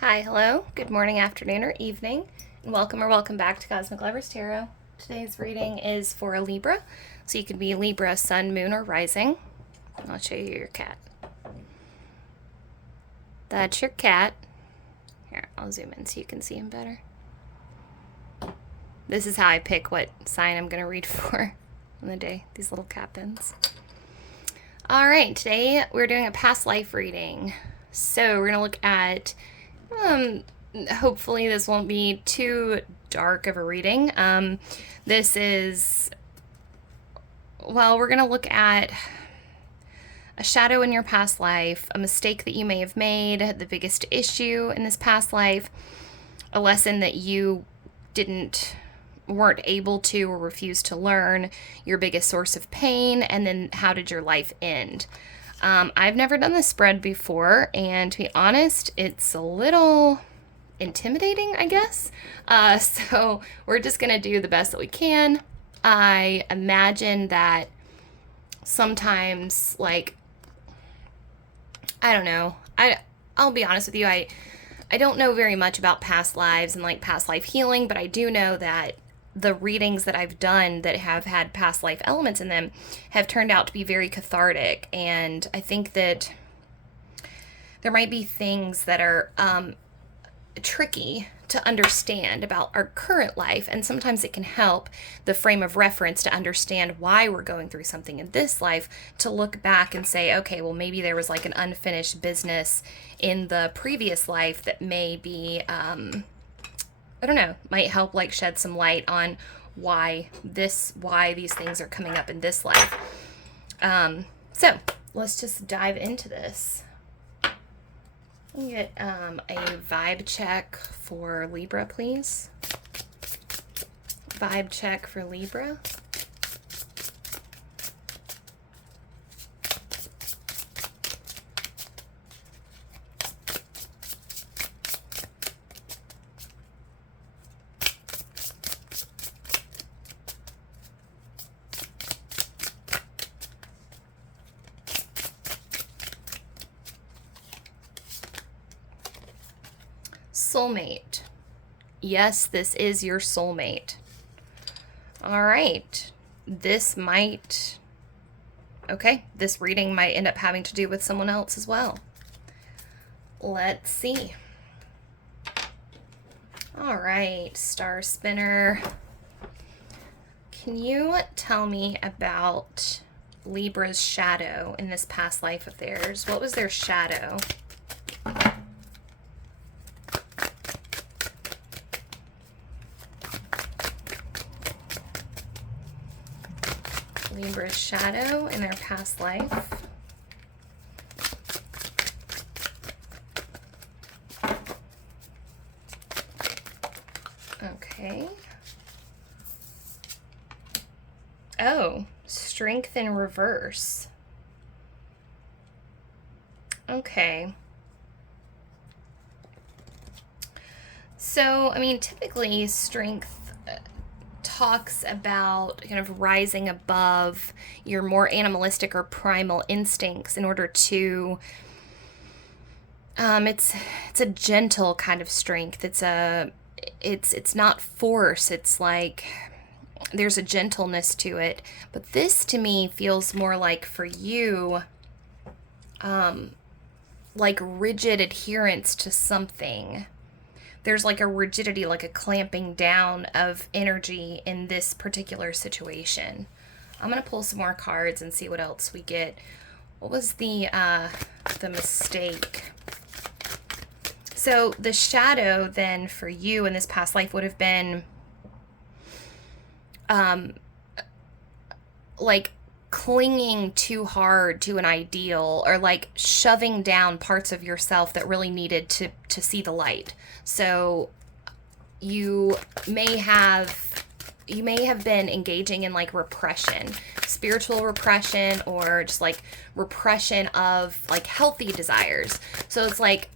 Hi, hello, good morning, afternoon, or evening, and welcome back to Cosmic Lovers Tarot. Today's reading is for a Libra, so you could be Libra, Sun, Moon, or Rising. I'll show you your cat. That's your cat. Here, I'll zoom in so you can see him better. This is how I pick what sign I'm going to read for on the day, these little cat pins. Alright, today we're doing a past life reading. So we're going to look at hopefully this won't be too dark of a reading. This is, well, we're going to look at a shadow in your past life, a mistake that you may have made, the biggest issue in this past life, a lesson that you weren't able to or refused to learn, your biggest source of pain, and then how did your life end? I've never done this spread before, and to be honest, it's a little intimidating, I guess. So we're just going to do the best that we can. I imagine that sometimes, like, I don't know. I'll be honest with you. I don't know very much about past lives and like past life healing, but I do know that the readings that I've done that have had past life elements in them have turned out to be very cathartic. And I think that there might be things that are tricky to understand about our current life, and sometimes it can help the frame of reference to understand why we're going through something in this life, to look back and say, okay, well, maybe there was like an unfinished business in the previous life that may be I don't know, might help like shed some light on why these things are coming up in this life. So let's just dive into this. Let me get a vibe check for Libra, please. Vibe check for Libra. Soulmate. Yes, this is your soulmate. All right. This reading might end up having to do with someone else as well. Let's see. All right, Star Spinner. Can you tell me about Libra's shadow in this past life of theirs? What was their shadow? Libra's shadow in their past life. Okay. Oh, strength in reverse. Okay. So, I mean, typically strength talks about kind of rising above your more animalistic or primal instincts in order to it's a gentle kind of strength. It's not force. It's like there's a gentleness to it. But this to me feels more like, for you, like rigid adherence to something. There's like a rigidity, like a clamping down of energy in this particular situation. I'm going to pull some more cards and see what else we get. What was the mistake? So the shadow then for you in this past life would have been like clinging too hard to an ideal, or like shoving down parts of yourself that really needed to see the light. So you may have been engaging in like repression, spiritual repression, or just like repression of like healthy desires. So it's like,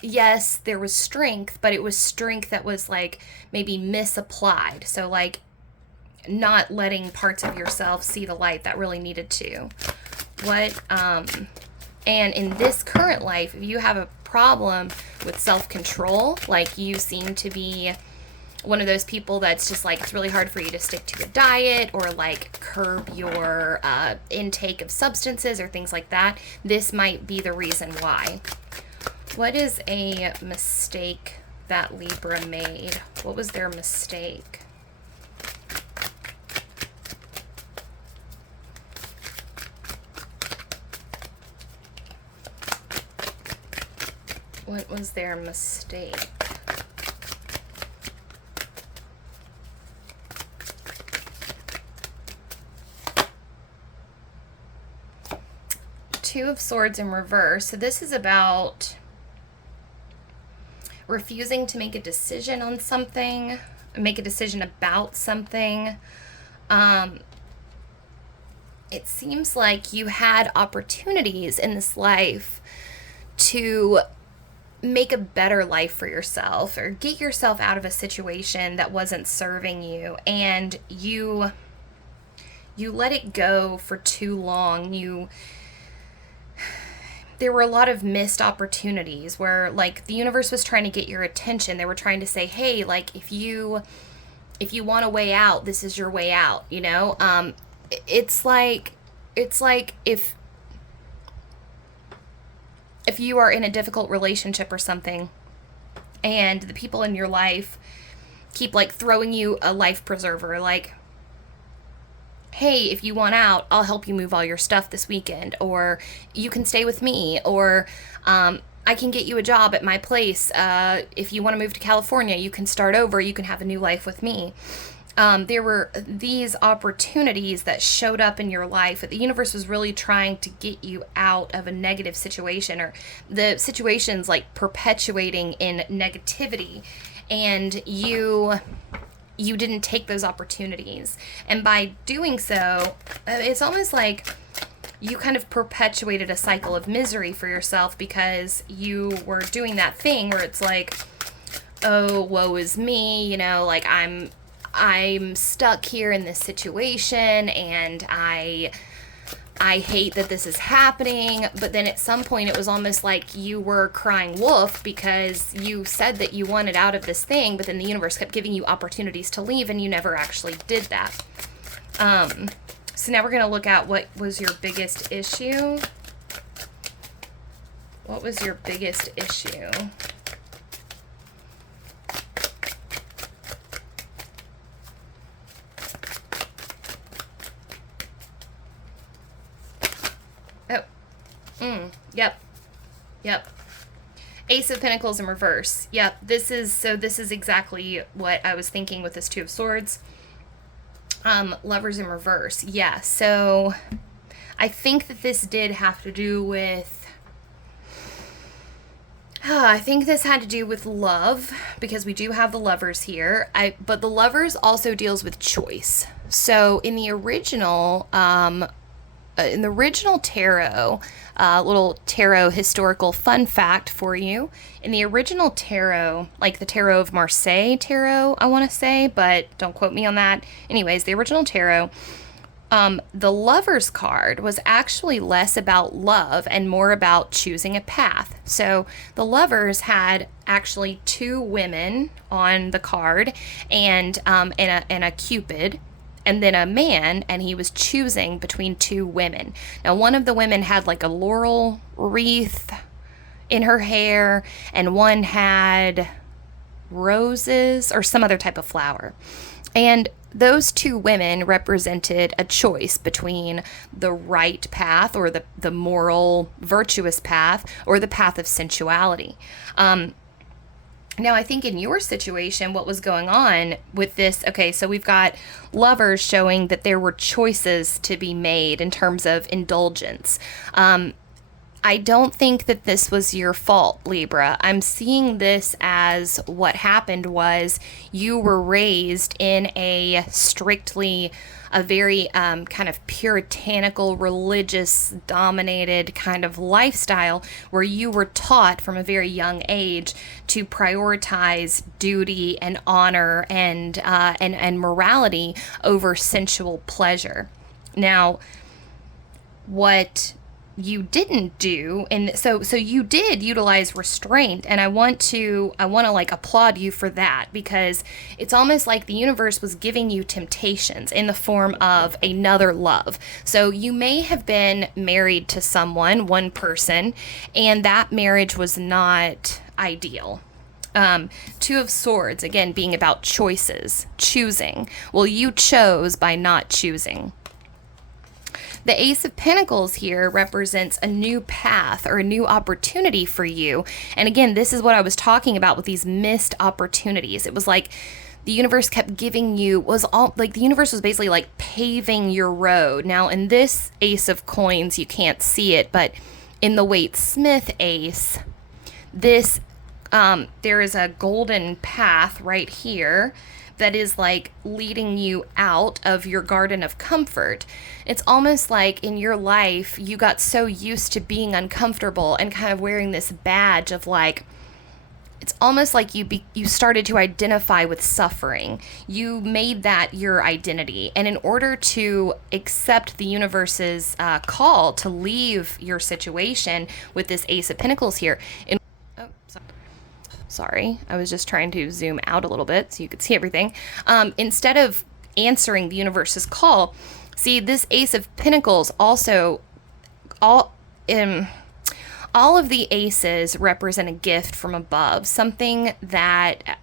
yes, there was strength, but it was strength that was like maybe misapplied. So like not letting parts of yourself see the light that really needed to. What And in this current life, if you have a problem with self-control, like you seem to be one of those people that's just like, it's really hard for you to stick to a diet or like curb your intake of substances or things like that, this might be the reason why. What is a mistake that Libra made? What was their mistake? What was their mistake? Two of Swords in reverse. So this is about refusing to make a decision on something, make a decision about something. It seems like you had opportunities in this life to make a better life for yourself or get yourself out of a situation that wasn't serving you, and you let it go for too long. There were a lot of missed opportunities where like the universe was trying to get your attention. They were trying to say, hey, like if you want a way out, this is your way out, you know? It's like if you are in a difficult relationship or something and the people in your life keep like throwing you a life preserver, like, hey, if you want out, I'll help you move all your stuff this weekend, or you can stay with me, or I can get you a job at my place. If you want to move to California, you can start over, you can have a new life with me. There were these opportunities that showed up in your life. The universe was really trying to get you out of a negative situation, or the situation's like perpetuating in negativity, and you didn't take those opportunities. And by doing so, it's almost like you kind of perpetuated a cycle of misery for yourself, because you were doing that thing where it's like, oh, woe is me, you know, like I'm stuck here in this situation, and I hate that this is happening. But then at some point it was almost like you were crying wolf because you said that you wanted out of this thing, but then the universe kept giving you opportunities to leave and you never actually did that. So now we're going to look at what was your biggest issue. What was your biggest issue? Yep. Ace of Pentacles in reverse. Yep, this is exactly what I was thinking with this Two of Swords. Lovers in reverse. Yeah, so I think that this did have to do with I think this had to do with love, because we do have the Lovers here. But the Lovers also deals with choice. So in the original tarot, little tarot historical fun fact for you. In the original tarot, like the Tarot of Marseille tarot, I want to say, but don't quote me on that. Anyways, the original tarot, the Lover's card was actually less about love and more about choosing a path. So the Lovers had actually two women on the card, and a Cupid, and then a man, and he was choosing between two women. Now, one of the women had like a laurel wreath in her hair, and one had roses or some other type of flower. And those two women represented a choice between the right path, or the moral, virtuous path, or the path of sensuality. Now, I think in your situation, what was going on with this, okay, so we've got Lovers showing that there were choices to be made in terms of indulgence. I don't think that this was your fault, Libra. I'm seeing this as what happened was you were raised in a very kind of puritanical, religious dominated kind of lifestyle, where you were taught from a very young age to prioritize duty and honor and morality over sensual pleasure. Now, what you didn't do, and so you did utilize restraint, and I want to like applaud you for that, because it's almost like the universe was giving you temptations in the form of another love. So you may have been married to someone, one person, and that marriage was not ideal. Two of Swords, again, being about choices, choosing. Well, you chose by not choosing. The Ace of Pentacles here represents a new path or a new opportunity for you. And again, this is what I was talking about with these missed opportunities. It was like the universe kept giving you, the universe was basically like paving your road. Now, in this Ace of Coins, you can't see it, but in the Waite Smith Ace, this, there is a golden path right here that is like leading you out of your garden of comfort. It's almost like in your life, you got so used to being uncomfortable and kind of wearing this badge of like, it's almost like you started to identify with suffering. You made that your identity. And in order to accept the universe's call to leave your situation with this Ace of Pentacles here, sorry, I was just trying to zoom out a little bit so you could see everything. Instead of answering the universe's call, see, this Ace of Pentacles also, all of the aces represent a gift from above, something that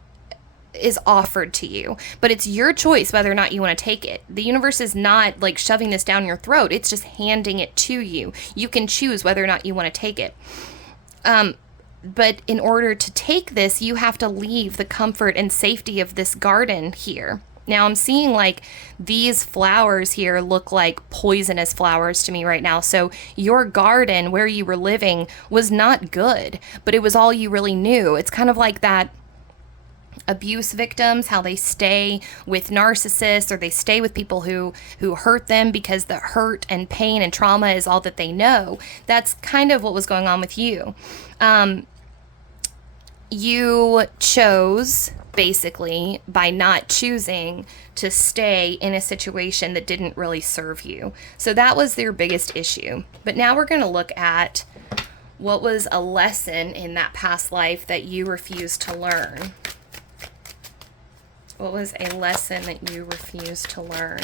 is offered to you, but it's your choice whether or not you want to take it. The universe is not like shoving this down your throat. It's just handing it to you. You can choose whether or not you want to take it. But in order to take this, you have to leave the comfort and safety of this garden here. Now I'm seeing like these flowers here look like poisonous flowers to me right now. So your garden where you were living was not good, but it was all you really knew. It's kind of like that abuse victims, how they stay with narcissists, or they stay with people who hurt them because the hurt and pain and trauma is all that they know. That's kind of what was going on with you. You chose, basically, by not choosing to stay in a situation that didn't really serve you. So that was their biggest issue. But now we're going to look at what was a lesson in that past life that you refused to learn. What was a lesson that you refused to learn?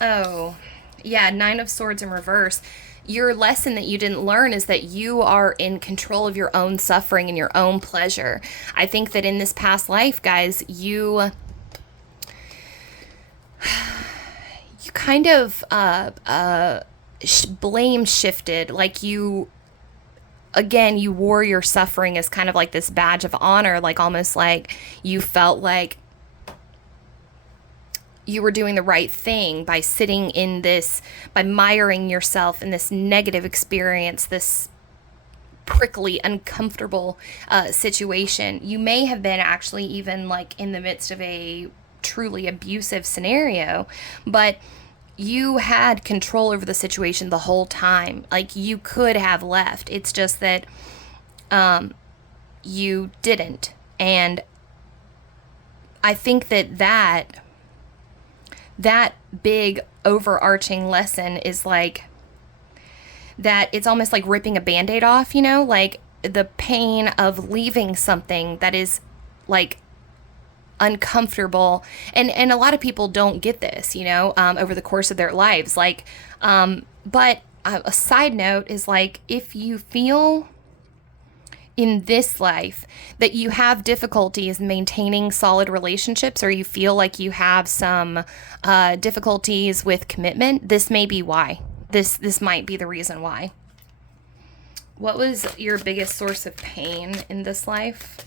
Oh, yeah, Nine of Swords in reverse. Your lesson that you didn't learn is that you are in control of your own suffering and your own pleasure. I think that in this past life, guys, you kind of blame shifted. Like you wore your suffering as kind of like this badge of honor, like almost like you felt like you were doing the right thing by sitting in this, by miring yourself in this negative experience, this prickly, uncomfortable situation. You may have been actually even like in the midst of a truly abusive scenario, but you had control over the situation the whole time. Like you could have left. It's just that you didn't. And I think that big overarching lesson is like that it's almost like ripping a Band-Aid off, you know, like the pain of leaving something that is like uncomfortable. And a lot of people don't get this, you know, over the course of their lives. Like, but a side note is like, if you feel in this life that you have difficulties maintaining solid relationships, or you feel like you have some difficulties with commitment, this may be why. This might be the reason why. What was your biggest source of pain in this life?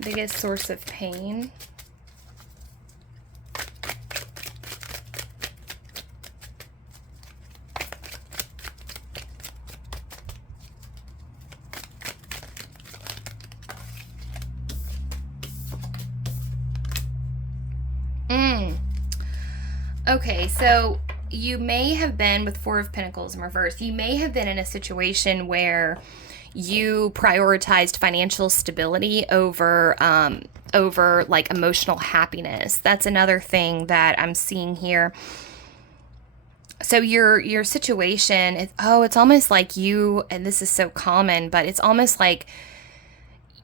Biggest source of pain. Okay, so you may have been with Four of Pentacles in reverse. You may have been in a situation where you prioritized financial stability over like emotional happiness. That's another thing that I'm seeing here. So your situation is, it's almost like you, and this is so common, but it's almost like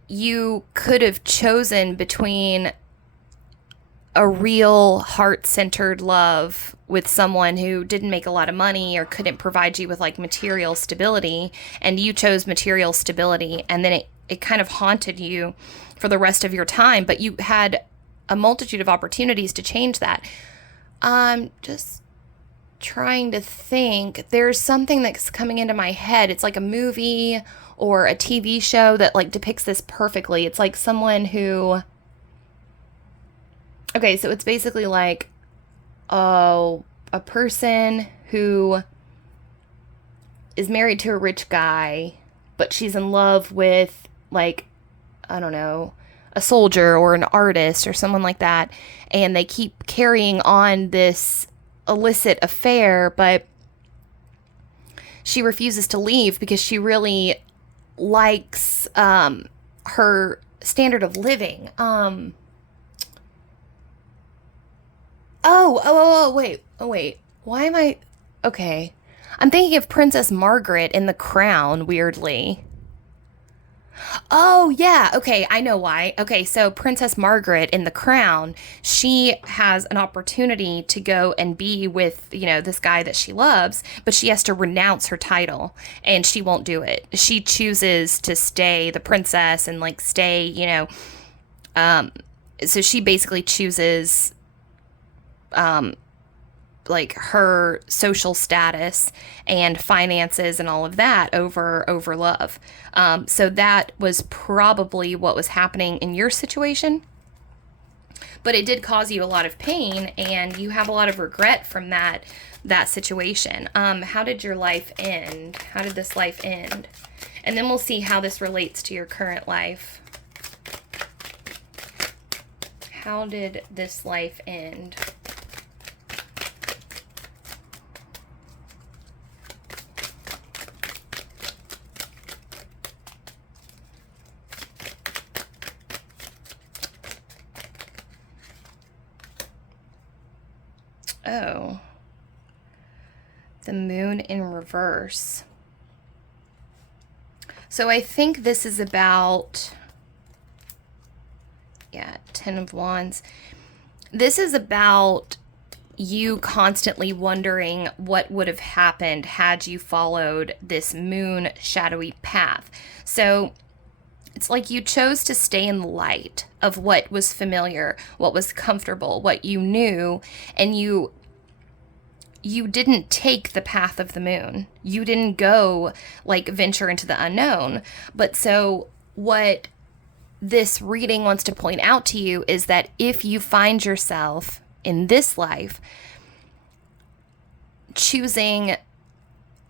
you could have chosen between a real heart-centered love with someone who didn't make a lot of money or couldn't provide you with like material stability, and you chose material stability, and then it kind of haunted you for the rest of your time, but you had a multitude of opportunities to change that. Just trying to think. There's something that's coming into my head. It's like a movie or a TV show that like depicts this perfectly. It's like someone who, okay, so it's basically like, a person who is married to a rich guy, but she's in love with, like, I don't know, a soldier or an artist or someone like that, and they keep carrying on this illicit affair, but she refuses to leave because she really likes her standard of living. Wait. Why am I... Okay. I'm thinking of Princess Margaret in The Crown, weirdly. Oh, yeah. Okay, I know why. Okay, so Princess Margaret in The Crown, she has an opportunity to go and be with, this guy that she loves, but she has to renounce her title, and she won't do it. She chooses to stay the princess and, like, stay, so she basically chooses, like, her social status and finances and all of that over love. So that was probably what was happening in your situation. But it did cause you a lot of pain, and you have a lot of regret from that situation. How did your life end? How did this life end? And then we'll see how this relates to your current life. How did this life end? Oh, the moon in reverse. So I think this is about, Ten of Wands. This is about you constantly wondering what would have happened had you followed this moon shadowy path. So it's like you chose to stay in the light of what was familiar, what was comfortable, what you knew, and you didn't take the path of the moon. You didn't go, like, venture into the unknown. But so what this reading wants to point out to you is that if you find yourself in this life choosing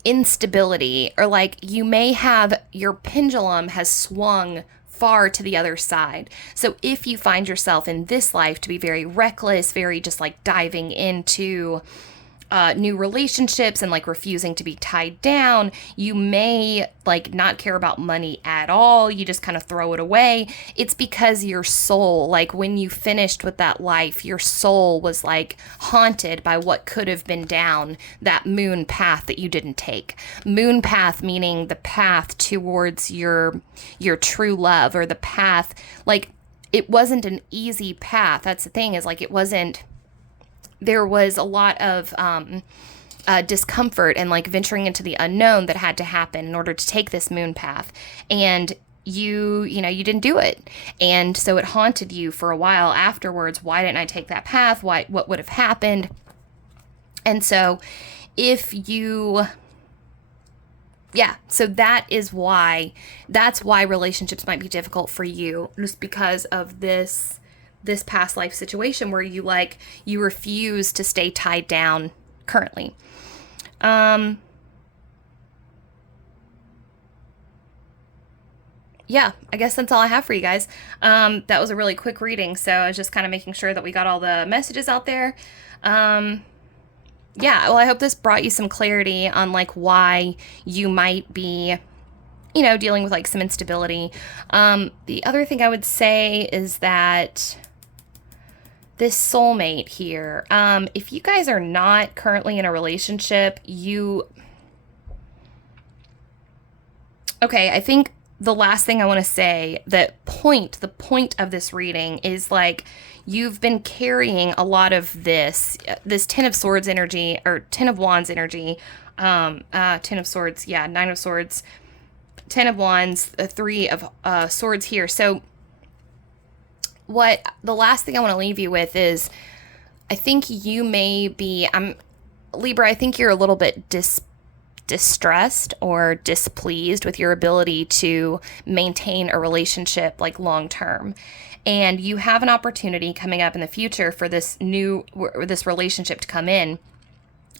instability, or like you may have, your pendulum has swung far to the other side. So if you find yourself in this life to be very reckless, very just like diving into new relationships and like refusing to be tied down, you may like not care about money at all. You just kind of throw it away. It's because your soul, like when you finished with that life, your soul was like haunted by what could have been down that moon path that you didn't take. Moon path meaning the path towards your true love, or the path, like it wasn't an easy path. That's the thing, is like it wasn't, there was a lot of discomfort and like venturing into the unknown that had to happen in order to take this moon path. And you didn't do it. And so it haunted you for a while afterwards. Why didn't I take that path? What would have happened? And so so that's why relationships might be difficult for you, just because of this past life situation where you refuse to stay tied down currently. I guess that's all I have for you guys. That was a really quick reading, so I was just kind of making sure that we got all the messages out there. yeah, well, I hope this brought you some clarity on like why you might be, you know, dealing with like some instability. The other thing I would say is that this soulmate here, if you guys are not currently in a relationship, okay, I think the last thing I want to say, the point of this reading is like you've been carrying a lot of this Ten of Swords energy, or Ten of Wands energy, Ten of Swords, yeah, Nine of Swords, Ten of Wands, Three of Swords here. So what the last thing I want to leave you with is, I think you may be, Libra, I think you're a little bit distressed or displeased with your ability to maintain a relationship like long term. And you have an opportunity coming up in the future for this relationship to come in.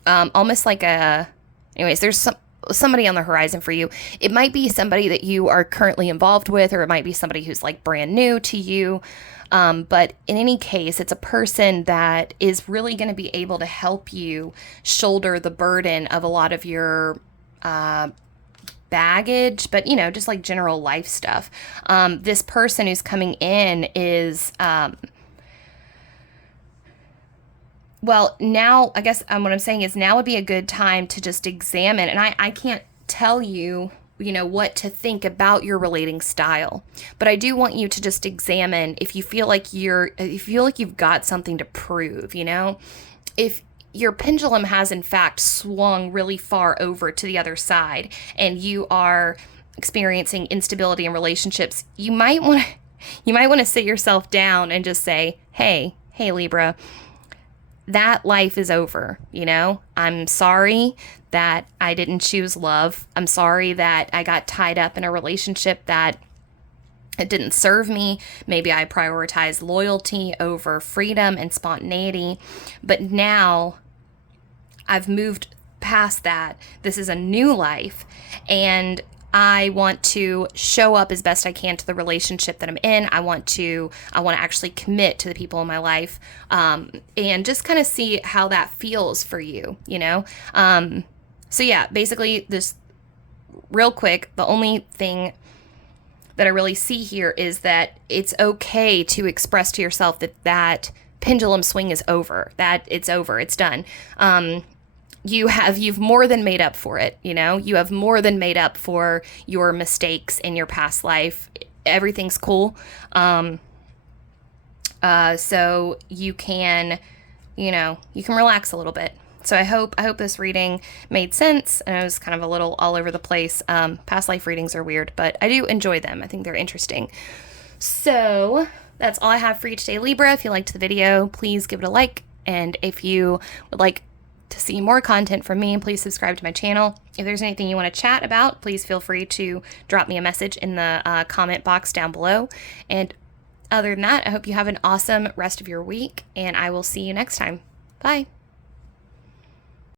Almost like anyways, there's somebody on the horizon for you. It might be somebody that you are currently involved with, or it might be somebody who's like brand new to you. But in any case, it's a person that is really going to be able to help you shoulder the burden of a lot of your baggage, but, you know, just like general life stuff. This person who's coming in is, well, now, I guess what I'm saying is now would be a good time to just examine, and I can't tell you, you know, what to think about your relating style, but I do want you to just examine if you feel like you've got something to prove, you know, if your pendulum has in fact swung really far over to the other side and you are experiencing instability in relationships, you might want to sit yourself down and just say, hey Libra, that life is over, you know? I'm sorry that I didn't choose love. I'm sorry that I got tied up in a relationship that it didn't serve me. Maybe I prioritized loyalty over freedom and spontaneity. But now I've moved past that. This is a new life, and I want to show up as best I can to the relationship that I'm in. I want to actually commit to the people in my life, and just kind of see how that feels for you, you know? So yeah, basically this real quick, the only thing that I really see here is that it's okay to express to yourself that pendulum swing is over, that it's over, it's done. You've more than made up for it, you know? You have more than made up for your mistakes in your past life. Everything's cool. So you can, you know, you can relax a little bit. So I hope this reading made sense, and it was kind of a little all over the place. Past life readings are weird, but I do enjoy them. I think they're interesting. So that's all I have for you today, Libra. If you liked the video, please give it a like. And if you would like to see more content from me, please subscribe to my channel. If there's anything you want to chat about, please feel free to drop me a message in the comment box down below. And other than that, I hope you have an awesome rest of your week, and I will see you next time. Bye.